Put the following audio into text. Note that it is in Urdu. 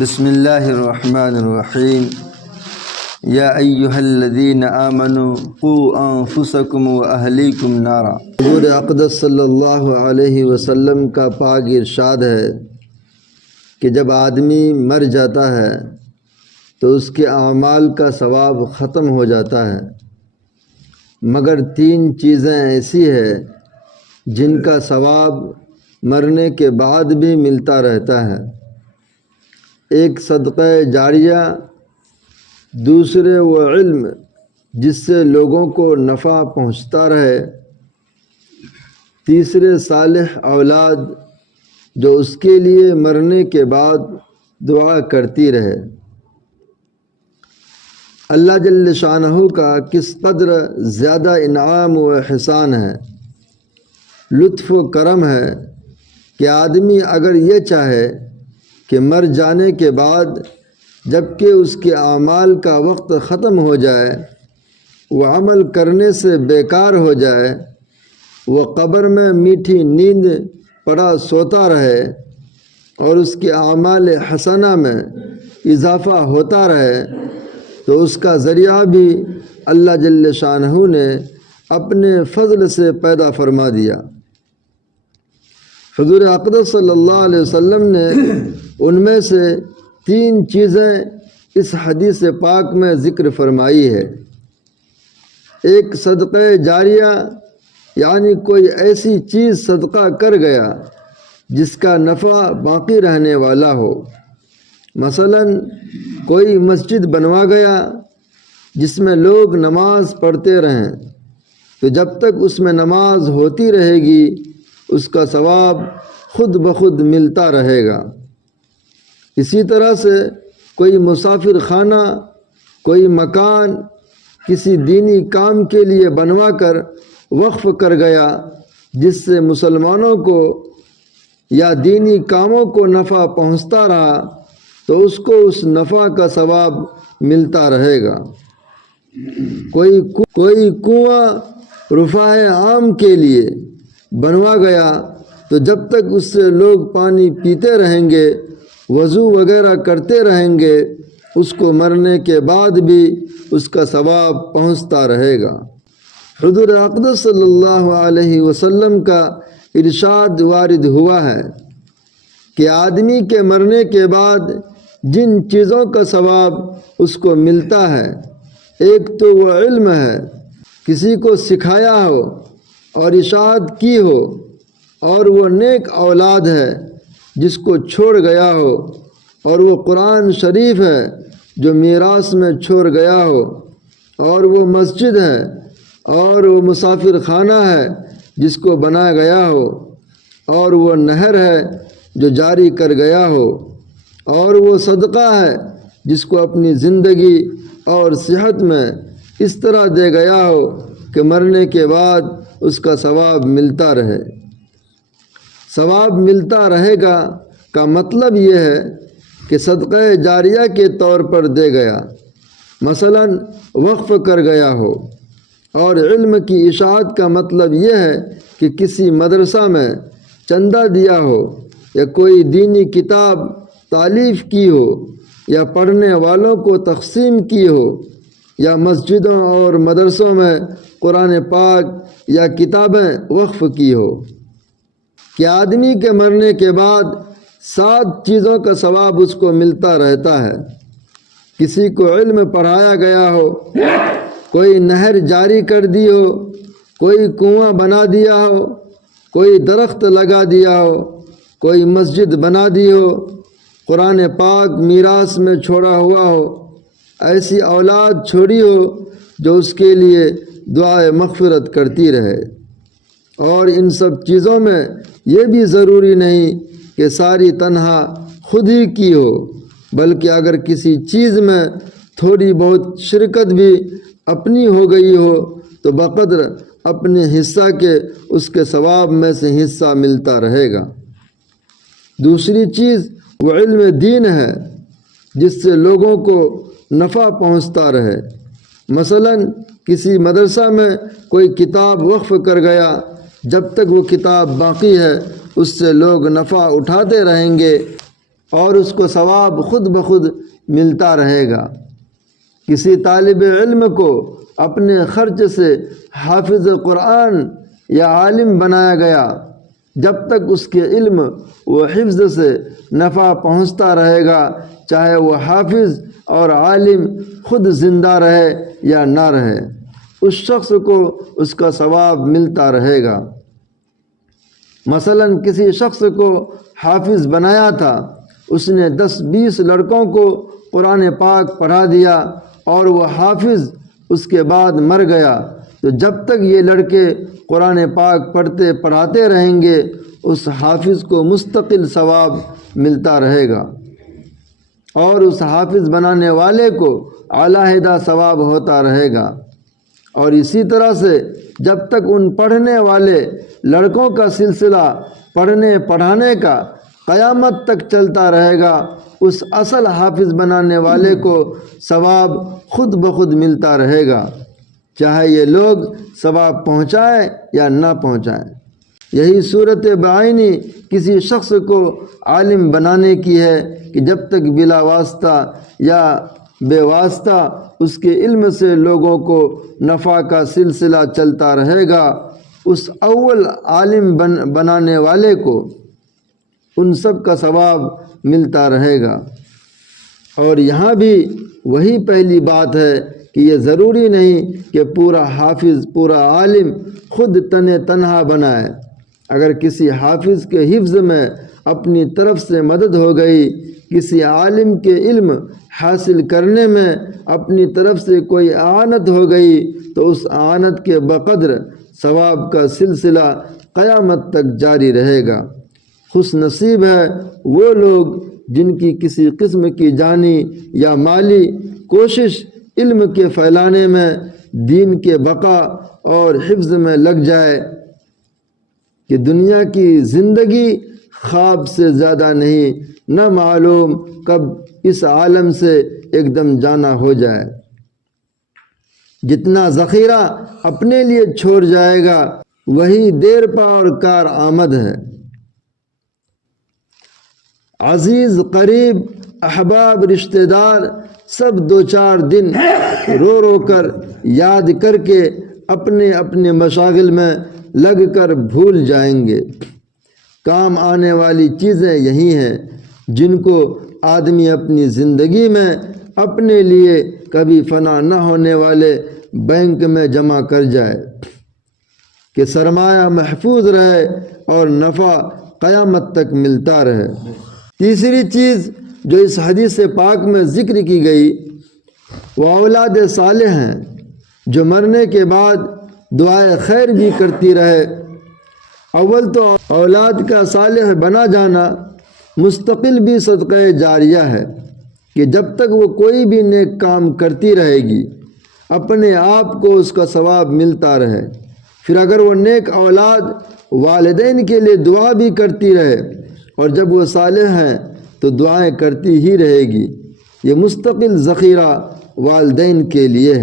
بسم اللہ الرحمن الرحیم یا ایہا الذین آمنوا قوا انفسکم واہلیکم نارا۔ حضور اقدس صلی اللہ علیہ وسلم کا پاک ارشاد ہے کہ جب آدمی مر جاتا ہے تو اس کے اعمال کا ثواب ختم ہو جاتا ہے، مگر 3 چیزیں ایسی ہیں جن کا ثواب مرنے کے بعد بھی ملتا رہتا ہے۔ ایک صدقہ جاریہ، دوسرے وہ علم جس سے لوگوں کو نفع پہنچتا رہے، تیسرے صالح اولاد جو اس کے لیے مرنے کے بعد دعا کرتی رہے۔ اللہ جل شانہ کا کس قدر زیادہ انعام و احسان ہے، لطف و کرم ہے کہ آدمی اگر یہ چاہے کہ مر جانے کے بعد جب کہ اس کے اعمال کا وقت ختم ہو جائے، وہ عمل کرنے سے بیکار ہو جائے، وہ قبر میں میٹھی نیند پڑا سوتا رہے اور اس کے اعمال حسنہ میں اضافہ ہوتا رہے، تو اس کا ذریعہ بھی اللہ جل شانہ نے اپنے فضل سے پیدا فرما دیا۔ حضور اقدس صلی اللہ علیہ وسلم نے ان میں سے 3 چیزیں اس حدیث پاک میں ذکر فرمائی ہے۔ ایک صدقہ جاریہ، یعنی کوئی ایسی چیز صدقہ کر گیا جس کا نفع باقی رہنے والا ہو۔ مثلا کوئی مسجد بنوا گیا جس میں لوگ نماز پڑھتے رہیں، تو جب تک اس میں نماز ہوتی رہے گی اس کا ثواب خود بخود ملتا رہے گا۔ اسی طرح سے کوئی مسافر خانہ، کوئی مکان کسی دینی کام کے لیے بنوا کر وقف کر گیا جس سے مسلمانوں کو یا دینی کاموں کو نفع پہنچتا رہا، تو اس کو اس نفع کا ثواب ملتا رہے گا۔ کوئی کنواں رفاہ عام کے لیے بنوا گیا، تو جب تک اس سے لوگ پانی پیتے رہیں گے، وضو وغیرہ کرتے رہیں گے، اس کو مرنے کے بعد بھی اس کا ثواب پہنچتا رہے گا۔ حضور اقدس صلی اللہ علیہ وسلم کا ارشاد وارد ہوا ہے کہ آدمی کے مرنے کے بعد جن چیزوں کا ثواب اس کو ملتا ہے، ایک تو وہ علم ہے، کسی کو سکھایا ہو اور اشاعت کی ہو، اور وہ نیک اولاد ہے جس کو چھوڑ گیا ہو، اور وہ قرآن شریف ہے جو میراث میں چھوڑ گیا ہو، اور وہ مسجد ہے، اور وہ مسافر خانہ ہے جس کو بنایا گیا ہو، اور وہ نہر ہے جو جاری کر گیا ہو، اور وہ صدقہ ہے جس کو اپنی زندگی اور صحت میں اس طرح دے گیا ہو کہ مرنے کے بعد اس کا ثواب ملتا رہے۔ ثواب ملتا رہے گا کا مطلب یہ ہے کہ صدقہ جاریہ کے طور پر دے گیا، مثلا وقف کر گیا ہو۔ اور علم کی اشاعت کا مطلب یہ ہے کہ کسی مدرسہ میں چندہ دیا ہو، یا کوئی دینی کتاب تالیف کی ہو، یا پڑھنے والوں کو تقسیم کی ہو، یا مسجدوں اور مدرسوں میں قرآن پاک یا کتابیں وقف کی ہو۔ کہ آدمی کے مرنے کے بعد 7 چیزوں کا ثواب اس کو ملتا رہتا ہے۔ کسی کو علم پڑھایا گیا ہو، کوئی نہر جاری کر دی ہو، کوئی کنواں بنا دیا ہو، کوئی درخت لگا دیا ہو، کوئی مسجد بنا دی ہو، قرآن پاک میراث میں چھوڑا ہوا ہو، ایسی اولاد چھوڑی ہو جو اس کے لیے دعائے مغفرت کرتی رہے۔ اور ان سب چیزوں میں یہ بھی ضروری نہیں کہ ساری تنہا خود ہی کی ہو، بلکہ اگر کسی چیز میں تھوڑی بہت شرکت بھی اپنی ہو گئی ہو تو بقدر اپنے حصہ کے اس کے ثواب میں سے حصہ ملتا رہے گا۔ دوسری چیز وہ علم دین ہے جس سے لوگوں کو نفع پہنچتا رہے۔ مثلا کسی مدرسہ میں کوئی کتاب وقف کر گیا، جب تک وہ کتاب باقی ہے اس سے لوگ نفع اٹھاتے رہیں گے، اور اس کو ثواب خود بخود ملتا رہے گا۔ کسی طالب علم کو اپنے خرچ سے حافظ قرآن یا عالم بنایا گیا، جب تک اس کے علم و حفظ سے نفع پہنچتا رہے گا، چاہے وہ حافظ اور عالم خود زندہ رہے یا نہ رہے، اس شخص کو اس کا ثواب ملتا رہے گا۔ مثلاً کسی شخص کو حافظ بنایا تھا، اس نے 10-20 لڑکوں کو قرآن پاک پڑھا دیا اور وہ حافظ اس کے بعد مر گیا، تو جب تک یہ لڑکے قرآن پاک پڑھتے پڑھاتے رہیں گے، اس حافظ کو مستقل ثواب ملتا رہے گا، اور اس حافظ بنانے والے کو علیحدہ ثواب ہوتا رہے گا۔ اور اسی طرح سے جب تک ان پڑھنے والے لڑکوں کا سلسلہ پڑھنے پڑھانے کا قیامت تک چلتا رہے گا، اس اصل حافظ بنانے والے کو ثواب خود بخود ملتا رہے گا، چاہے یہ لوگ ثواب پہنچائیں یا نہ پہنچائیں۔ یہی صورت بعینی کسی شخص کو عالم بنانے کی ہے کہ جب تک بلا واسطہ یا بے واسطہ اس کے علم سے لوگوں کو نفع کا سلسلہ چلتا رہے گا، اس اول عالم بنانے والے کو ان سب کا ثواب ملتا رہے گا۔ اور یہاں بھی وہی پہلی بات ہے کہ یہ ضروری نہیں کہ پورا حافظ، پورا عالم خود تنہا بنائے۔ اگر کسی حافظ کے حفظ میں اپنی طرف سے مدد ہو گئی، کسی عالم کے علم حاصل کرنے میں اپنی طرف سے کوئی اعانت ہو گئی، تو اس اعانت کے بقدر ثواب کا سلسلہ قیامت تک جاری رہے گا۔ خوش نصیب ہے وہ لوگ جن کی کسی قسم کی جانی یا مالی کوشش علم کے پھیلانے میں، دین کے بقا اور حفظ میں لگ جائے، کہ دنیا کی زندگی خواب سے زیادہ نہیں، نہ معلوم کب اس عالم سے ایک دم جانا ہو جائے۔ جتنا ذخیرہ اپنے لیے چھوڑ جائے گا، وہی دیر پا اور کار آمد ہے۔ عزیز قریب احباب رشتہ دار سب 2-4 دن رو رو کر یاد کر کے اپنے اپنے مشاغل میں لگ کر بھول جائیں گے۔ کام آنے والی چیزیں یہی ہیں جن کو آدمی اپنی زندگی میں اپنے لیے کبھی فنا نہ ہونے والے بینک میں جمع کر جائے، کہ سرمایہ محفوظ رہے اور نفع قیامت تک ملتا رہے۔ تیسری چیز جو اس حدیث پاک میں ذکر کی گئی وہ اولاد صالح ہیں، جو مرنے کے بعد دعائے خیر بھی کرتی رہے۔ اول تو اولاد کا صالح بنا جانا مستقل بھی صدقہ جاریہ ہے، کہ جب تک وہ کوئی بھی نیک کام کرتی رہے گی، اپنے آپ کو اس کا ثواب ملتا رہے۔ پھر اگر وہ نیک اولاد والدین کے لیے دعا بھی کرتی رہے، اور جب وہ صالح ہیں تو دعائیں کرتی ہی رہے گی، یہ مستقل ذخیرہ والدین کے لیے ہے۔